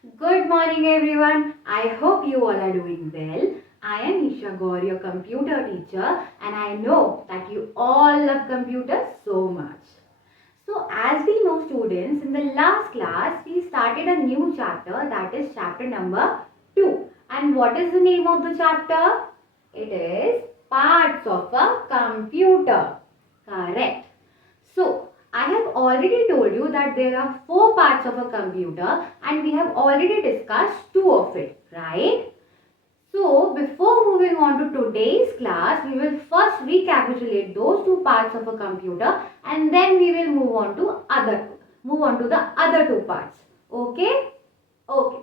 Good morning everyone. I hope you all are doing well. I am Isha Gaur, your computer teacher, and I know that you all love computers so much. So as we know students, in the last class we started a new chapter, that is chapter number 2. And what is the name of the chapter? It is Parts of a Computer. Correct. So, I have already told you that there are 4 parts of a computer and we have already discussed 2 of it, right? So, before moving on to today's class, we will first recapitulate those 2 parts of a computer and then we will move on to the other 2 parts. Okay? Okay.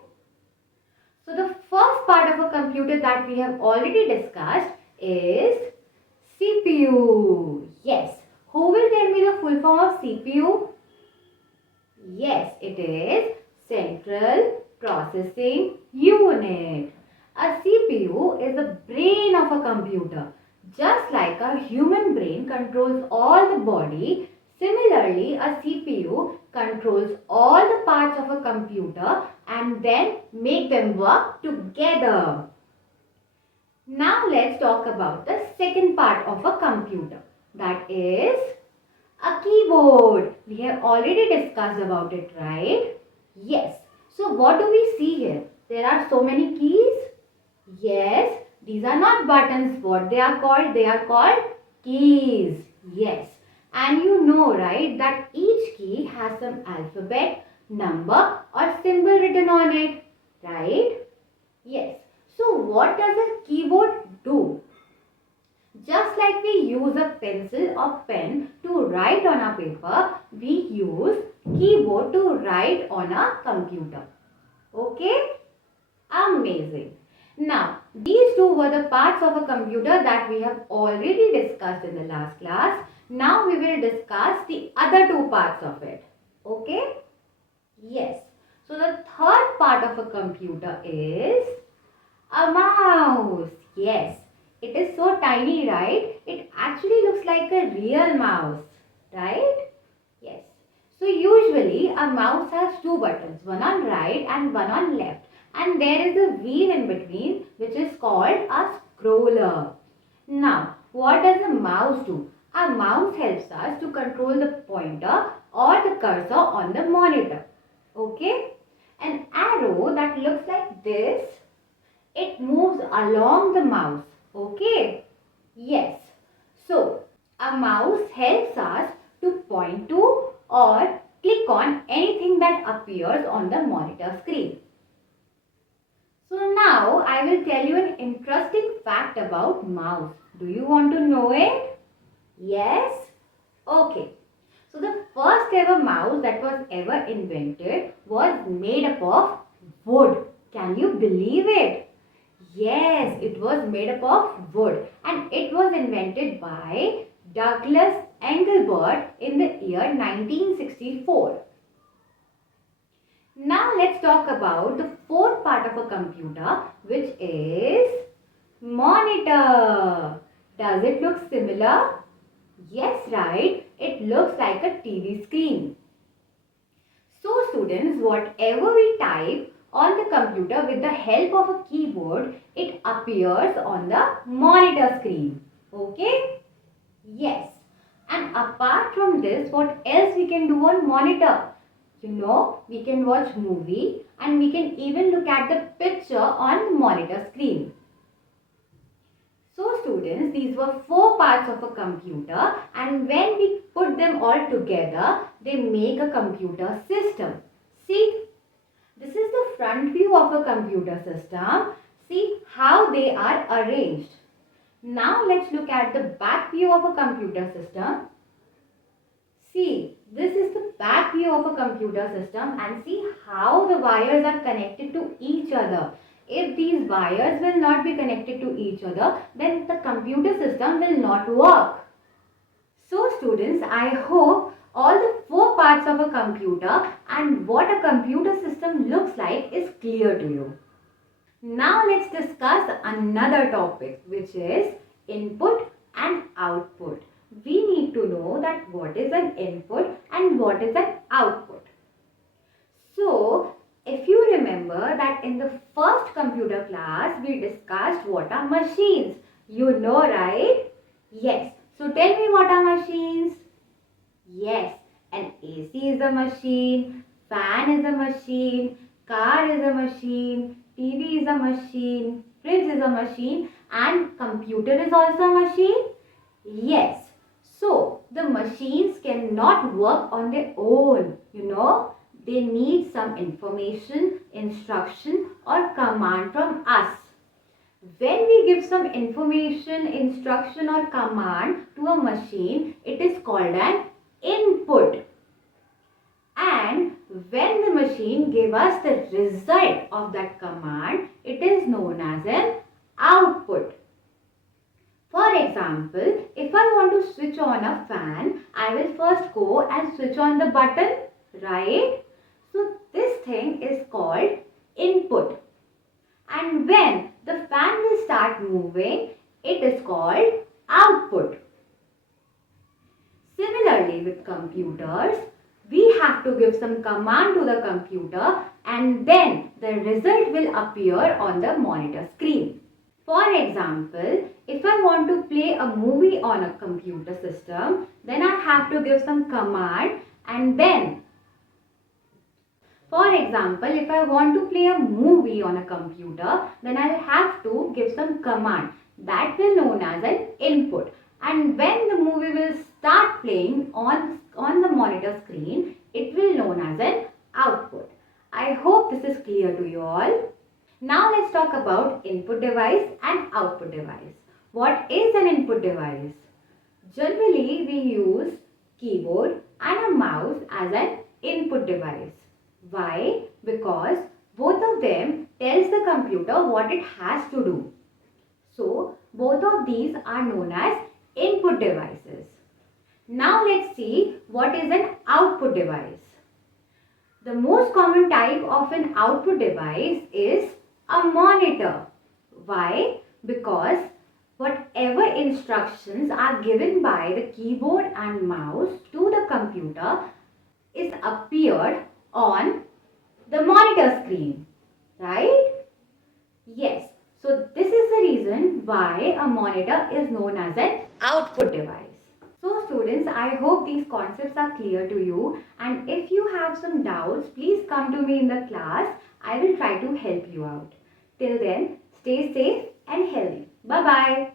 So, the first part of a computer that we have already discussed is CPU. Yes. Who will tell me the full form of CPU? Yes, it is Central Processing Unit. A CPU is the brain of a computer. Just like a human brain controls all the body, similarly a CPU controls all the parts of a computer and then make them work together. Now let's talk about the second part of a computer, that is a keyboard. We have already discussed about it, right? Yes. So what do we see here? There are so many keys. Yes. These are not buttons. What they are called? They are called keys. Yes. And you know, right, that each key has some alphabet, number or symbol written on it. Right? Yes. So what does a keyboard do? Just like we use a pencil or pen to write on a paper, we use keyboard to write on a computer. Okay? Amazing. Now, these two were the parts of a computer that we have already discussed in the last class. Now we will discuss the other two parts of it. Okay? Yes. So the third part of a computer is a mouse. Yes. It is so tiny, right? It actually looks like a real mouse. Right? Yes. So usually a mouse has two buttons, one on right and one on left. And there is a wheel in between which is called a scroller. Now, what does a mouse do? A mouse helps us to control the pointer or the cursor on the monitor. Okay? An arrow that looks like this, it moves along the mouse. Okay? Yes. So, a mouse helps us to point to or click on anything that appears on the monitor screen. So now I will tell you an interesting fact about mouse. Do you want to know it? Yes? Okay. So the first ever mouse that was ever invented was made up of wood. Can you believe it? Yes, it was made up of wood and it was invented by Douglas Engelbart in the year 1964. Now let's talk about the fourth part of a computer, which is monitor. Does it look similar? Yes, right. It looks like a TV screen. So students, whatever we type on the computer with the help of a keyboard, it appears on the monitor screen. Okay? Yes. And apart from this, what else we can do on monitor? You know, we can watch movie and we can even look at the picture on the monitor screen. So students, these were four parts of a computer and when we put them all together, they make a computer system. See, this is the front view of a computer system. See how they are arranged. Now let's look at the back view of a computer system. See, this is the back view of a computer system and see how the wires are connected to each other. If these wires will not be connected to each other, then the computer system will not work. So students, I hope all the four parts of a computer and what a computer system looks like is clear to you. Now let's discuss another topic, which is input and output. We need to know that what is an input and what is an output. So if you remember remember that in the first computer class we discussed what are machines. You know, right? Yes. So tell me, what are machines? Yes, an AC is a machine, fan is a machine, car is a machine, TV is a machine, fridge is a machine, and computer is also a machine. Yes. So the machines cannot work on their own, They need some information, instruction or command from us. When we give some information, instruction or command to a machine, it is called an input. And when the machine gives us the result of that command, it is known as an output. For example, if I want to switch on a fan, I will first go and switch on the button, right? So this thing is called input. And when the fan will start moving, it is called output. Similarly with computers, we have to give some command to the computer and then the result will appear on the monitor screen. For example, if I want to play a movie on a computer system, then I have to give some command and then, for example, if I want to play a movie on a computer, then I'll have to give some command. That will known as an input. And when the movie will start playing on the monitor screen, it will known as an output. I hope this is clear to you all. Now let's talk about input device and output device. What is an input device? Generally, we use keyboard and a mouse as an input device. Why? Because both of them tells the computer what it has to do. So, both of these are known as input devices. Now let's see what is an output device. The most common type of an output device is a monitor. Why? Because whatever instructions are given by the keyboard and mouse to the computer is appeared on the monitor screen, right? Yes. So this is the reason why a monitor is known as an output device. So students, I hope these concepts are clear to you, and if you have some doubts, please come to me in the class. I will try to help you out. Till then, stay safe and healthy. Bye-bye.